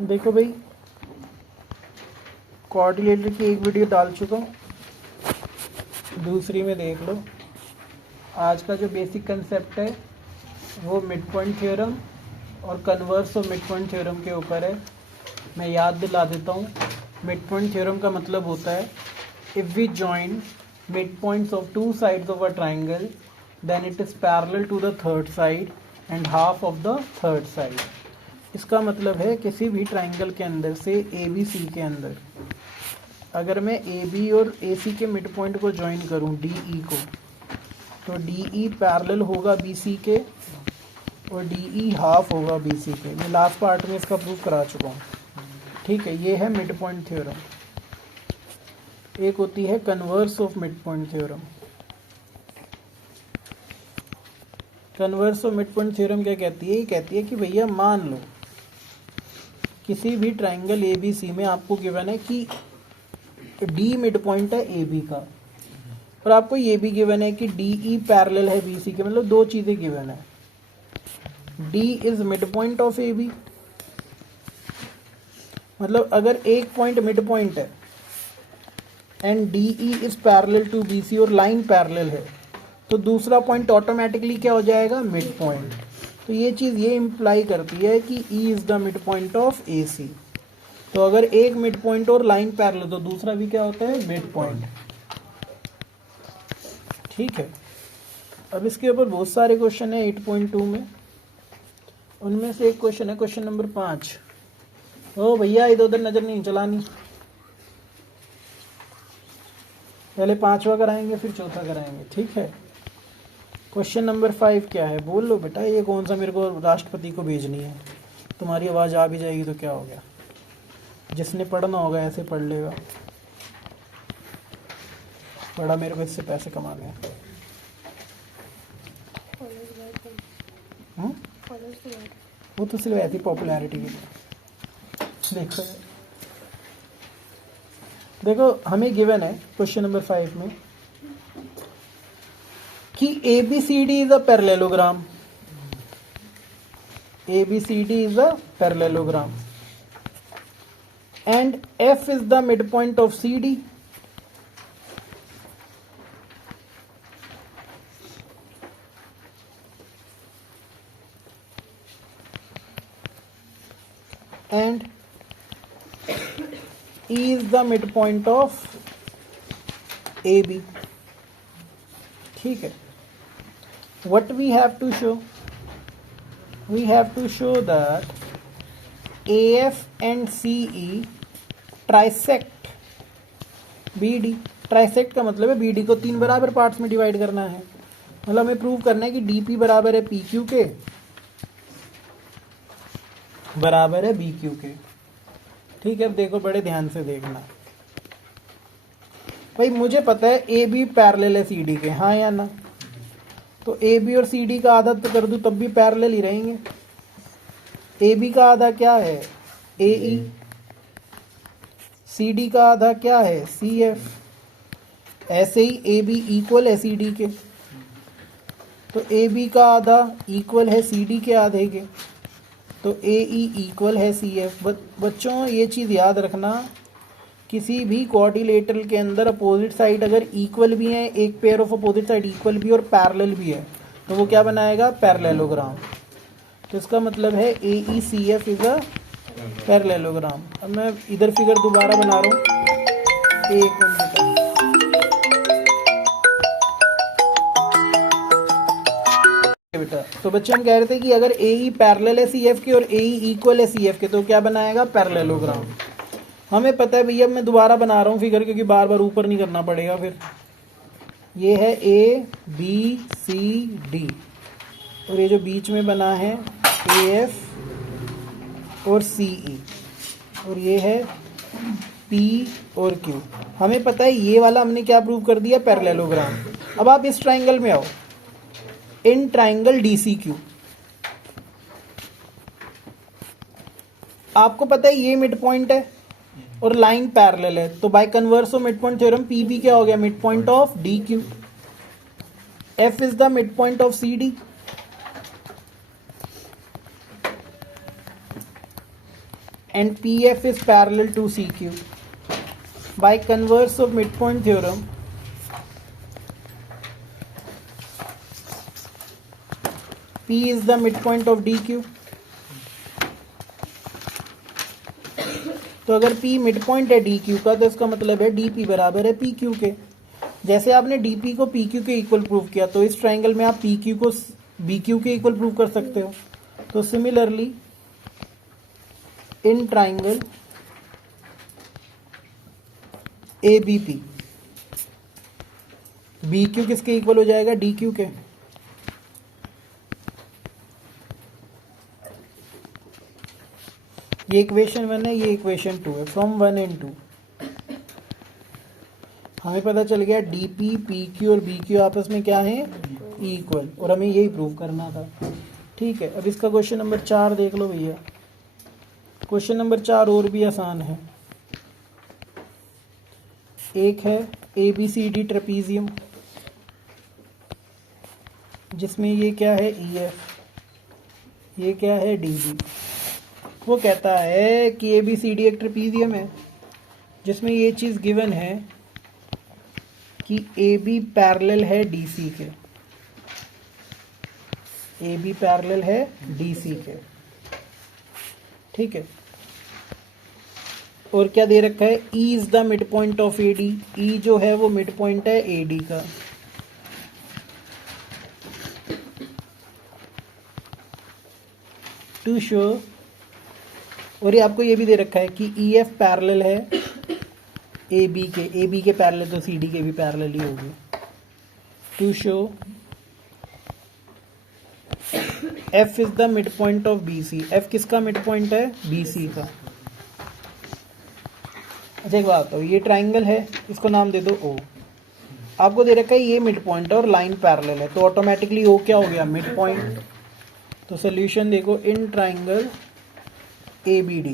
देखो भाई, कोऑर्डिनेटर की एक वीडियो डाल चुका हूँ, दूसरी में देख लो। आज का जो बेसिक कंसेप्ट है वो मिड पॉइंट थ्योरम और converse of mid point theorem के ऊपर है। मैं याद दिला देता हूँ। मिड पॉइंट थ्योरम का मतलब होता है if we join mid points of two sides of a triangle then it is parallel to the third side and half of the third side. इसका मतलब है किसी भी ट्राइंगल के अंदर से ए बी सी के अंदर अगर मैं ए बी और ए सी के मिड पॉइंट को ज्वाइन करूं डी ई को, तो डी ई पैरेलल होगा बी सी के और डी ई हाफ होगा बी सी के। मैं लास्ट पार्ट में इसका प्रूफ करा चुका हूँ। ठीक है, ये है मिड पॉइंट थ्योरम। एक होती है converse of mid point theorem. Converse of mid point theorem क्या कहती है? ये कहती है कि भैया मान लो किसी भी ट्राइंगल ए बी सी में आपको गिवन है कि डी मिड पॉइंट है ए बी का, और आपको ये भी गिवन है कि डी ई पैरेलल है बी सी के। मतलब दो चीजें गिवन है, D is mid point of A B, मतलब अगर एक पॉइंट मिड पॉइंट है and D E is parallel to B C और लाइन पैरेलल है, तो दूसरा पॉइंट ऑटोमेटिकली क्या हो जाएगा? Mid point. तो ये चीज़ ये इम्प्लाई करती है कि E is the mid point of A C. तो अगर एक मिड पॉइंट और लाइन पैरेलल तो दूसरा भी क्या होता है? Mid point. ठीक है, अब इसके ऊपर बहुत सारे क्वेश्चन है 8.2 में। उनमें से एक क्वेश्चन है क्वेश्चन नंबर 5। ओ भैया इधर उधर नजर नहीं चलानी, पहले पांचवा कराएंगे फिर चौथा कराएंगे। ठीक है, क्वेश्चन नंबर 5 क्या है? बोल लो बेटा। ये कौन सा मेरे को राष्ट्रपति को भेजनी है? तुम्हारी आवाज़ आ भी जाएगी तो क्या हो गया, जिसने पढ़ना होगा ऐसे पढ़ लेगा। पढ़ा, मेरे को इससे पैसे कमा गया। वो तो सिर्फ ऐसी पॉपुलैरिटी के लिए। देखो हमें गिवन है क्वेश्चन नंबर 5 में कि A B C D is a parallelogram. A B C D is a parallelogram and F is the mid point of C D. and E is the midpoint of AB. ठीक है, what we have to show? We have to show that AF and CE trisect BD। Trisect का मतलब है BD को तीन बराबर parts में divide करना है। मतलब हमें प्रूव करना है कि DP बराबर है PQ के, बराबर है BQ के। ठीक है, अब देखो बड़े ध्यान से देखना भाई। मुझे पता है AB पैरेलल है CD के, हाँ या ना? तो AB और CD का आधा तो कर दूं तब भी पैरेलल ही रहेंगे। AB का आधा क्या है? AE। CD का आधा क्या है? CF। ऐसे ही AB इक्वल है CD के, तो AB का आधा इक्वल है CD के आधे के, तो AE इक्वल है CF। बच्चों ये चीज़ याद रखना, किसी भी कोऑर्डिनेटर के अंदर अपोजिट साइड अगर इक्वल भी है, एक pair of opposite side equal भी और पैरेलल भी है, तो वो क्या बनाएगा? पैरेललोग्राम। तो इसका मतलब है AECF इज अ पैरेललोग्राम। अब मैं इधर फिगर दोबारा बना रहा हूँ, एक मिनट। बेटा तो बच्चे हम कह रहे थे कि अगर AE पैरेलल है CF के और AE इक्वल है CF के, तो क्या बनाएगा? पैरेललोग्राम। हमें पता है भैया, मैं दोबारा बना रहा हूँ फिगर क्योंकि बार बार ऊपर नहीं करना पड़ेगा फिर। ये है ABCD और ये जो बीच में बना है AF और CE, और ये है P और Q। हमें पता है ये वाला हमने क्या प्रूव कर दिया? पैरेललोग्राम। अब आप इस ट्राइंगल में आओ, इन ट्राइंगल DCQ। आपको पता है ये मिड पॉइंट है और लाइन पैरेलल है, तो by converse of mid point theorem PB क्या हो गया? Mid point of DQ। F is the mid point of CD। and PF is parallel to CQ. By converse of midpoint theorem, P is the midpoint of DQ. तो अगर P midpoint है DQ का तो इसका मतलब है DP बराबर है PQ के। जैसे आपने DP को PQ के इक्वल प्रूव किया तो इस ट्राइंगल में आप PQ को BQ के इक्वल प्रूव कर सकते हो। तो similarly in triangle ABP BQ किसके इक्वल हो जाएगा? DQ के। ये इक्वेशन 1 है, ये इक्वेशन 2 है। फ्रॉम 1 एंड 2 हमें पता चल गया DP PQ और BQ आपस में क्या है? इक्वल। और हमें यही प्रूव करना था। ठीक है, अब इसका क्वेश्चन नंबर 4 देख लो भैया। क्वेश्चन नंबर 4 और भी आसान है। एक है ABCD ट्रेपीजियम, जिसमें ये क्या है? EF, ये क्या है? DB। वो कहता है कि ABCD एक ट्रेपीजियम है जिसमें ये चीज़ गिवन है कि AB पैरेलल है DC के। AB पैरेलल है DC के। ठीक है, और क्या दे रखा है? E is the mid point of AD। E जो है वो मिड पॉइंट है AD का। टू शो, और ये आपको ये भी दे रखा है कि EF पैरेलल है AB के। AB के पैरेलल तो CD के भी पैरेलल ही होगी। To show F is the mid point of BC। F किसका मिड पॉइंट है? BC का। अच्छा एक बात हो, ये ट्राइंगल है, इसको नाम दे दो O। आपको दे रखा है ये मिड पॉइंट है और लाइन पैरेलल है, तो ऑटोमेटिकली O क्या हो गया? Mid point. तो सोल्यूशन देखो, in triangle ABD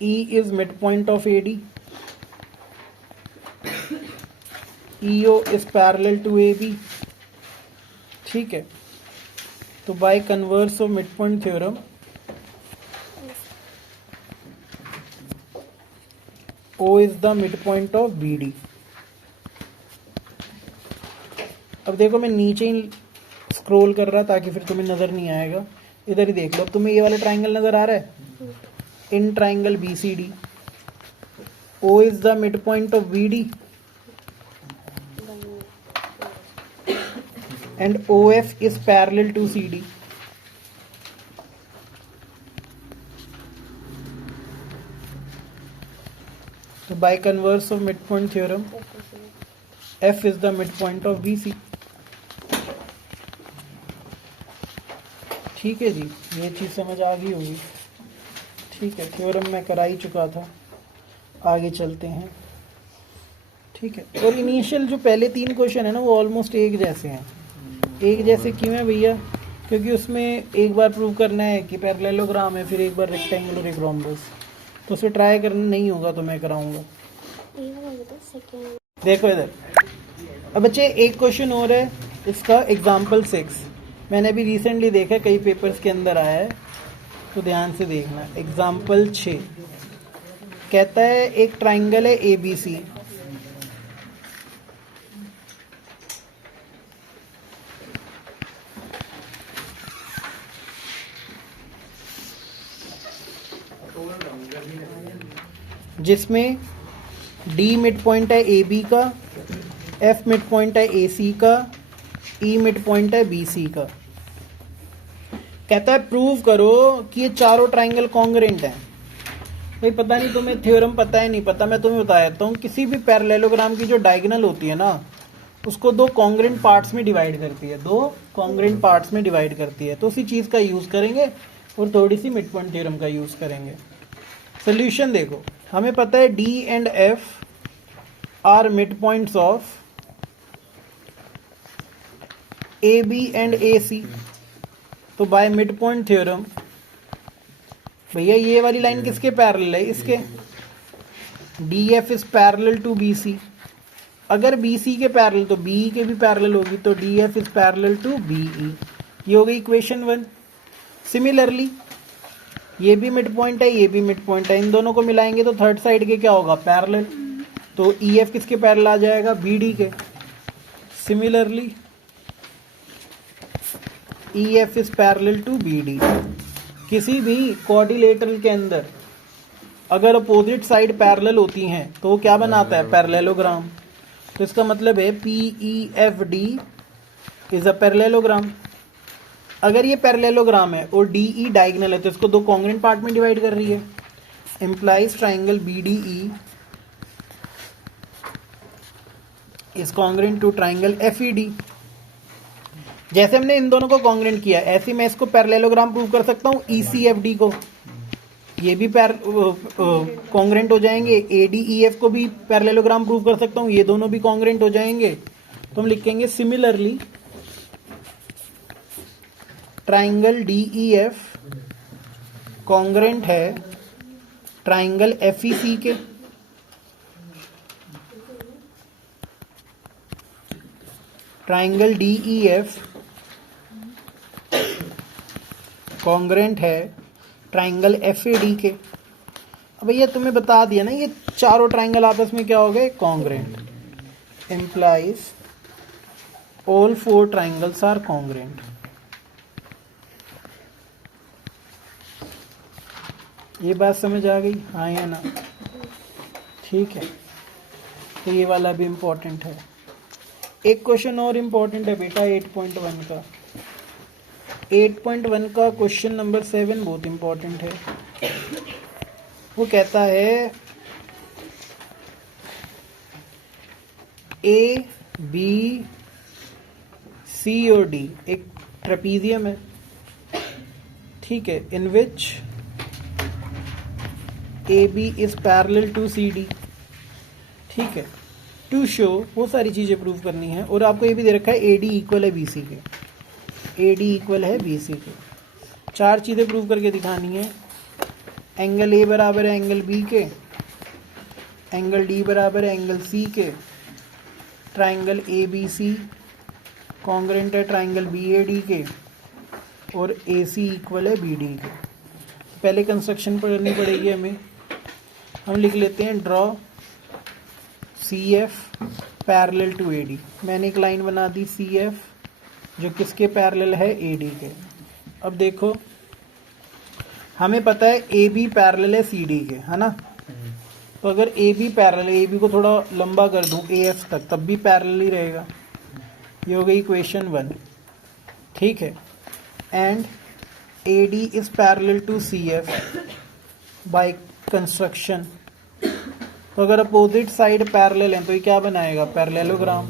E is midpoint of AD, EO is parallel to AB। ठीक है, तो by converse of midpoint theorem O is the midpoint of BD। अब देखो मैं नीचे ही स्क्रॉल कर रहा ताकि फिर तुम्हें नजर नहीं आएगा। इधर ही देख लो, अब तुम्हें ये वाला ट्राइंगल नजर आ रहा है? In triangle BCD O is the midpoint of BD and OF is parallel to CD। So by converse of midpoint theorem, F is the midpoint of BC। ठीक है जी, ये चीज़ समझ आ गई होगी। ठीक है, थ्योरम मैं करा ही चुका था। आगे चलते हैं। ठीक है, और इनिशियल जो पहले 3 क्वेश्चन है ना वो ऑलमोस्ट एक जैसे हैं। एक जैसे क्यों है भैया? क्योंकि उसमें एक बार प्रूव करना है कि पैरेललोग्राम है, फिर एक बार रेक्टेंगल और एक रोम्बस। तो उसे ट्राई करना नहीं होगा तो मैं कराऊंगा। देखो इधर, अब बच्चे एक क्वेश्चन और है, इसका एग्जाम्पल 6 मैंने अभी रिसेंटली देखा, कई पेपर्स के अंदर आया है, तो ध्यान से देखना। एग्जाम्पल 6 कहता है एक ट्राइंगल है ABC, जिसमें D मिड पॉइंट है AB का, F मिड पॉइंट है AC का, E मिड पॉइंट है BC का। कहता है प्रूव करो कि ये चारों ट्राइंगल कॉन्ग्रुएंट हैं। भाई पता नहीं तुम्हें थ्योरम पता है नहीं पता, मैं तुम्हें बता देता हूँ। किसी भी पैरेललोग्राम की जो डायगोनल होती है ना, उसको 2 कॉन्ग्रुएंट पार्ट्स में डिवाइड करती है। 2 कॉन्ग्रुएंट पार्ट्स में डिवाइड करती है। तो उसी चीज का यूज करेंगे और थोड़ी सी मिड पॉइंट थ्योरम का यूज करेंगे। सोल्यूशन देखो, हमें पता है D and F are mid points of AB and AC। तो बाय मिड पॉइंट थ्योरम भैया ये वाली लाइन किसके पैरेलल है? इसके। DF is parallel to BC। अगर BC के पैरेलल तो BE के भी पैरेलल होगी, तो DF is parallel to BE। ये हो गई इक्वेशन 1। सिमिलरली ये भी मिड पॉइंट है, ये भी मिड पॉइंट है, इन दोनों को मिलाएंगे तो थर्ड साइड के क्या होगा, पैरेलल। तो ई एफ किसके पैरेलल आ जाएगा, बी डी के। Similarly E F is parallel to B D. किसी भी क्वाड्रिलेटरल के अंदर अगर अपोजिट साइड पैरेलल होती हैं तो वो क्या बनाता है, पैरेललोग्राम। तो इसका मतलब है P E F D is a parallelogram. अगर ये पैरेललोग्राम है और डी ई डायगोनल है तो इसको दो कॉन्ग्रेंट पार्ट में डिवाइड कर रही है। Implies triangle B D E is congruent to triangle F E D. जैसे हमने इन दोनों को कॉन्ग्रेंट किया ऐसे मैं इसको पैरेललोग्राम प्रूव कर सकता हूँ ई सी एफ डी को, ये भी कॉन्ग्रेंट हो जाएंगे। ए डी ई एफ को भी पैरेललोग्राम प्रूव कर सकता हूँ, ये दोनों भी कॉन्ग्रेंट हो जाएंगे। तो हम लिखेंगे similarly triangle D E F congruent है ट्राइंगल एफ ई सी के। Triangle D E F congruent है ट्राइंगल एफ ए डी के। अब भैया तुम्हें बता दिया ना ये चारों ट्राइंगल आपस में क्या हो गए, congruent. Implies all four triangles are congruent. ये बात समझ आ गई, हाँ या ना, ठीक है। तो ये वाला भी इम्पोर्टेंट है। एक क्वेश्चन और इम्पोर्टेंट है बेटा 8.1 का। 8.1 का क्वेश्चन नंबर 7 बहुत इम्पोर्टेंट है। वो कहता है ए बी सी और डी एक ट्रेपीजियम है, ठीक है, in which A B is parallel to C D, ठीक है। टू शो वो सारी चीजें प्रूव करनी है और आपको ये भी दे रखा है ए डी इक्वल है बी सी के, ए डी इक्वल है बी सी के। चार चीजें प्रूव करके दिखानी है। एंगल ए बराबर है एंगल बी के, एंगल डी बराबर है एंगल सी के, triangle A B C congruent है ट्राइंगल बी ए डी के, और ए सी इक्वल है बी डी के। पहले कंस्ट्रक्शन पढ़नी पड़ेगी हमें। हम लिख लेते हैं draw C F parallel to A D. मैंने एक लाइन बना दी सी एफ जो किसके पैरेलल है, ए डी के। अब देखो हमें पता है ए बी पैरेलल है सी डी के, है ना। तो अगर A B parallel, A B को थोड़ा लंबा कर दूं ए एफ तक, तब भी पैरेलल ही रहेगा। ये हो गई इक्वेशन 1, ठीक है। And A D is parallel to C F by construction. तो अगर अपोजिट साइड पैरेलल है तो ये क्या बनाएगा, पैरेललोग्राम।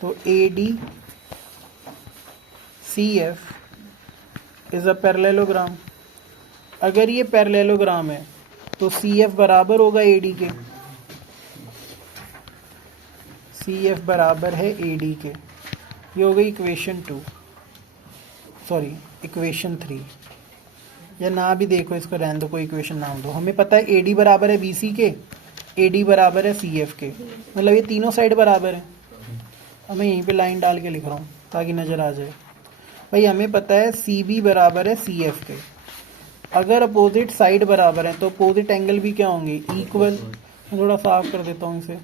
तो A D C F is a parallelogram. अगर ये पैरेललोग्राम है तो सी एफ बराबर होगा ए डी के, सी एफ बराबर है ए डी के। ये हो गई इक्वेशन 2, सॉरी इक्वेशन 3। या ना भी देखो, इसको रहने दो, कोई इक्वेशन नाम दो। हमें पता है ए डी बराबर है बी सी के, ए डी बराबर है सी एफ के, मतलब ये तीनों साइड बराबर है। अब मैं यहीं पे लाइन डाल के लिख रहा हूँ ताकि नज़र आ जाए। भाई हमें पता है सी बी बराबर है सी एफ के। अगर अपोजिट साइड बराबर है तो अपोजिट एंगल भी क्या होंगे, इक्वल। मैं थोड़ा साफ कर देता हूँ इसे।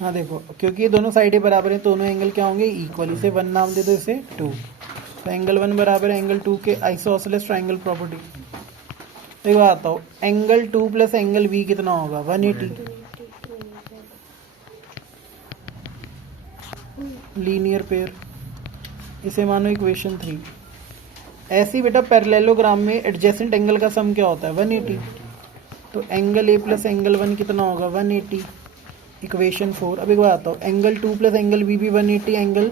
हाँ देखो, क्योंकि ये दोनों साइडें बराबर हैं, दोनों एंगल क्या होंगे, इक्वल। इसे 1 नाम दे दो, इसे 2। तो एंगल 1 बराबर है एंगल 2 के, आइसोसेलेस ट्राइंगल प्रॉपर्टी। देखो आता हूँ, एंगल 2 प्लस एंगल बी कितना होगा, 180। लीनियर पेयर, इसे मानो इक्वेशन 3। ऐसे ही बेटा पैरेललोग्राम में एडजेसेंट एंगल का सम क्या होता है, 180। तो एंगल ए प्लस एंगल 1 कितना होगा, 180, इक्वेशन 4। अब एक बात आता हूँ, एंगल 2 प्लस एंगल बी भी 180, एंगल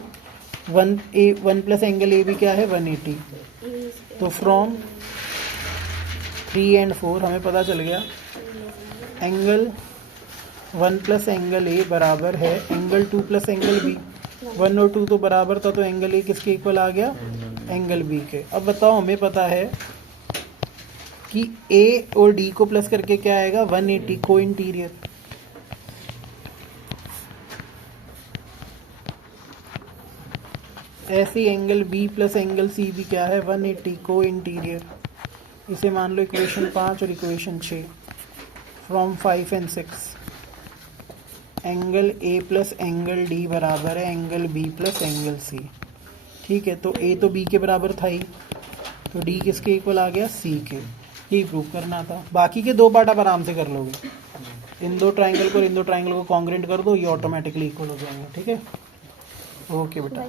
1 प्लस एंगल ए भी क्या है, 180। तो फ्रॉम 3 एंड 4 हमें पता चल गया एंगल 1 प्लस एंगल ए बराबर है एंगल 2 प्लस एंगल बी। 1 और 2 तो बराबर था, तो एंगल ए किसके इक्वल आ गया, एंगल बी के। अब बताओ, हमें पता है कि ए और डी को प्लस करके क्या आएगा 180 को इंटीरियर। ऐसे angle B plus angle C भी क्या है 180 को इंटीरियर। इसे मान लो इक्वेशन 5 और equation 6 from 5 and 6। Angle A plus angle D बराबर है angle B plus angle C. ठीक है, तो ए तो बी के बराबर था ही, तो डी किसके इक्वल आ गया सी के। ये प्रूव करना था। बाकी के 2 पार्ट आप आराम से कर लोगे। इन 2 ट्राइंगल को इन 2 ट्राइंगल को कॉन्ग्रेंट कर दो, ये ऑटोमेटिकली इक्वल हो जाएंगे। ठीक है, ओके बेटा।